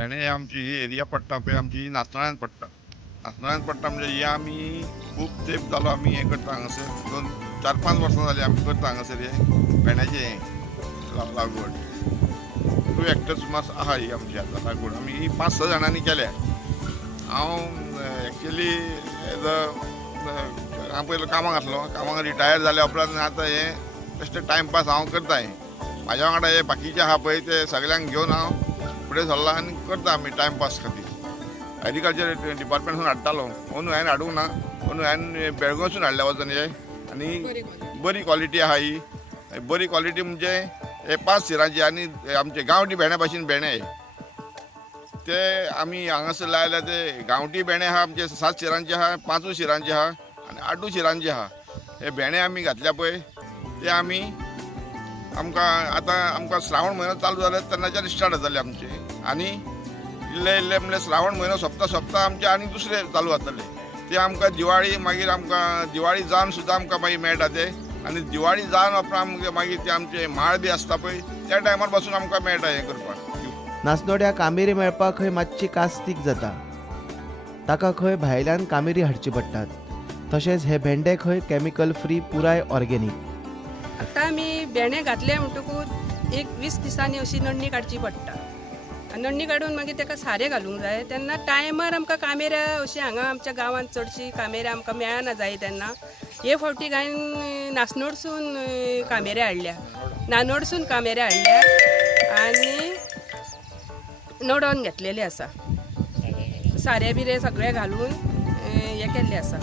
भेंडे आमची ही एरिया पडटा पळय आमची नाचणाळ्यान पडटा. नाचणाळ्यान पडटा म्हणजे हे आमी खूब तेंप जालो आमी हें करता हांगासर 4-5 वर्सां जालीं आमी करता हांगासर हे भेंड्याचें हें लागवड. 2 हेक्टर्स मास आहा ही आमची आतां लागवड आमी ही 5-6 जाणांनी केल्या. हांव एक्चुअली एज हांव पयलो कामाक आसलो, कामाक रिटायर जाल्या उपरांत आतां हें बेश्टें टायमपास हांव करता हें. म्हाज्या वांगडा हे बाकीचे आहा पळय ते सगल्यांक घेवन हांव फुडें सरला आनी करता आमी टायमपास खातीर. एग्रीकल्चर डिपार्टमेंटासून हाडटालो, अंदू हांवें हाडूंक ना, अंदू हांवें बेळगांवसून हाडल्या वचून हे आनी बरी क्वॉलिटी आहा ही. बरी क्वॉलिटी म्हणजे हे 5 शिरांचे आनी आमचे गांवठी भेंड्या भाशेन भेंडे ते आमी हांगासर लायल्या ते गांवठी भेंडे आहा आमचे 7 शिरांचे आहा, 5 शिरांचे आहा आनी 8 शिरांचे आहा. हे भेंडे आमी घातल्या पळय ते आमी आमकां श्रावण म्हयनो चालू जालो तेन्नाच्यान स्टार्ट जाताले आमचे आनी इल्ले इल्ले म्हणजे श्रावण म्हयनो सोंपता आमचे आनी दुसरे चालू जातले. ते आमकां दिवाळी मागीर आमकां दिवाळी जावन सुद्दां आमकां मागीर मेळटा ते आनी दिवाळी जावन उपरांत मागीर ते आमचे माळ बी आसता पळय त्या टायमार पासून आमकां मेळटा हें करपाक. नासनोड्या कामेरी मेळपाक खंय मातशी कास्तीक जाता, ताका खंय भायल्यान कामेरी हाडची पडटात. तशेंच हे भेंडे खंय कॅमिकल फ्री पुराय ऑर्गेनीक. आतां आमी भेंडे घातले म्हणटकूच एक 20 दिसांनी अशी नण्णी काडची पडटा. नण्णी काडून मागीर ताका सारें घालूंक जाय. तेन्ना टायमार आमकां कामेऱ्या अशी हांगा आमच्या गांवांत चडशी कामेऱ्या आमकां मेळना जाय तेन्ना हे फावटी हांवें नासनोडसून कामेऱ्या हाडल्या, नानोडसून कामेऱ्या हाडल्या आनी नोडोन घेतलेले आसा. सारें बिरें सगळें घालून हें केल्लें आसा.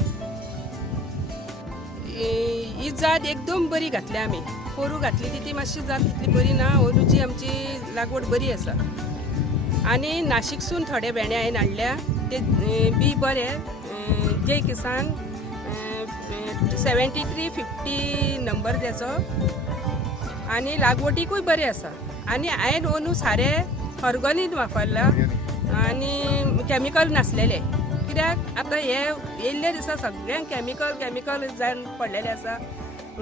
ही जात एकदम बरी घातल्या आमी. पोरू घातली ती मातशी जात तितली बरी ना. ओरूची आमची लागवड बरी आसा. आनी नाशिकसून थोडे भेंडे हांवें हाडल्या ते बी बरे. जय किसान 7350 नंबर तेचो आनी लागवडीकूय बरे आसा. आनी हांवें अंदू सारें ऑर्गेनीक वापरला आनी कॅमिकल नासलेले. कित्याक आतां हे येयल्ले दिसा सगळ्यांक कॅमिकल जावन पडलेले आसा.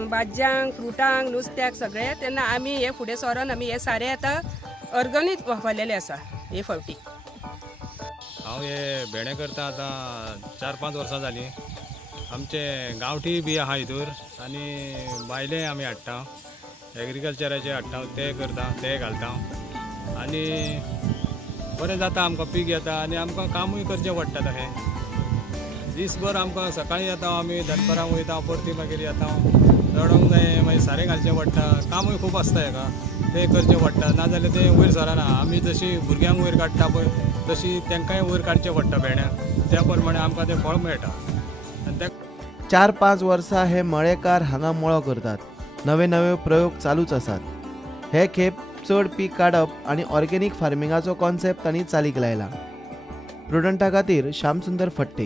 भाज्यांक, फ्रुटांक, नुस्त्याक सगळें. तेन्ना आमी हे फुडें सरोन आमी हे सारें आतां ऑर्गेनीक वापरलेले आसा हे फावटी. हांव हे भेंडे करता आतां 4-5 वर्सां जालीं. आमचे गांवठी बी आहा हितूर आनी भायले आमी हाडटा. एग्रीकल्चराचे हाडटा ते करता, ते घालता आनी बरें जाता. आमकां पीक येता आनी आमकां कामूय करचें पडटा तशें. दीसभर आमकां सकाळीं येता आमी दनपारां वयता, परती मागीर येता, रडोंक जाय, मागीर सारें घालचें पडटा. कामूय खूब आसता हेका, तें करचें पडटा. नाजाल्यार तें वयर सरना. आमी जशी भुरग्यांक वयर काडटा पळय तशी तांकांय वयर काडचें पडटा भेंड्यांक. त्या प्रमाणे आमकां तें फळ मेळटा. 4-5 वर्सां हे मळेकार हांगा मळो करतात. नवे नवे प्रयोग चालूच आसात. हे खेप चड पीक काडप आनी ऑर्गेनीक फार्मिंगाचो कॉन्सेप्ट तांणी चालीक लायला. प्रुडंटा खातीर श्यामसुंदर फडते.